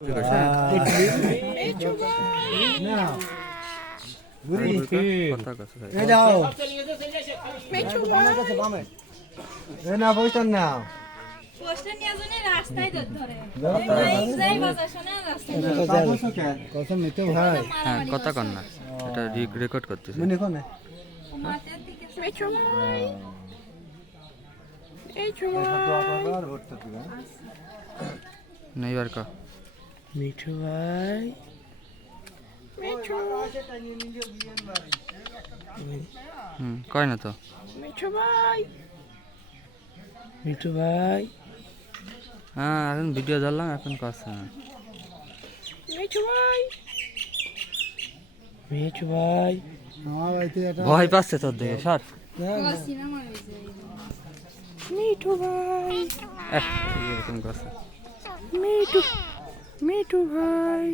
কথা কন না, এটা রেকর্ড করতেছে। নেইবার কা মিঠু ভাই, কয় না তো। মিঠু ভাই, মিঠু ভাই, হ্যাঁ এখন ভিডিও ধরলাম, এখন করছে না। মিঠু ভাই, মিঠু ভাই, ভয় পাচ্ছে তোর দিকে সর। মিঠু ভাই, এরকম করছে। মিঠু, মিঠু ভাই।